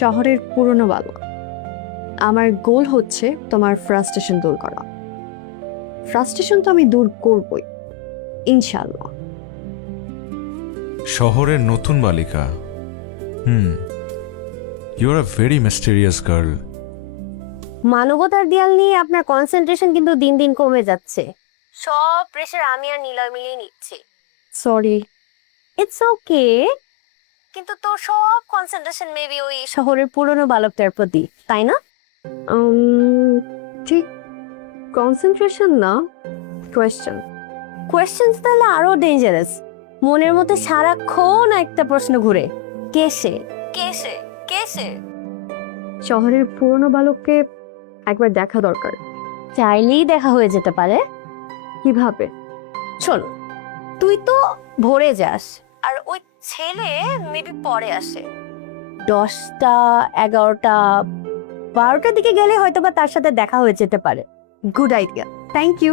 শহরের পুরনো বালক। আমার গোল হচ্ছে তোমার ফ্রাস্ট্রেশন দূর করা। ফ্রাস্ট্রেশন তো আমি দূর করবই, ইনশাআল্লাহ। শহরের নতুন বালিকা। You are a very mysterious girl. মানবতার দেয়াল নিয়ে আপনার কনসেন্ট্রেশন কিন্তু দিন দিন কমে যাচ্ছে। সব প্রেশার আমি আর নিলয় মিলিয়ে নিচ্ছি। সরি। ইটস ওকে, কিন্তু তোর সব কনসেন্ট্রেশন মেবি ওই শহরের পুরনো বালকটার প্রতি, তাই না? ঠিক কনসেন্ট্রেশন না, কোয়েশ্চেন। কোয়েশ্চেন্স তাহলে আরো ডেঞ্জারাস। মনের মধ্যে সারাক্ষণ একটা প্রশ্ন ঘুরে, কে সে, কে সে, কে সে? শহরের পুরনো বালককে একবার দেখা দরকার। চাইলেই দেখা হয়ে যেতে পারে। কিভাবে? শোন, তুই তো ভোরে যাস আর ওই ছেলে মেবি পরে আসে। 10টা, 11টা, 12টার দিকে গেলে হয়তো বা তার সাথে দেখা হয়ে যেতে পারে। Good idea, thank you.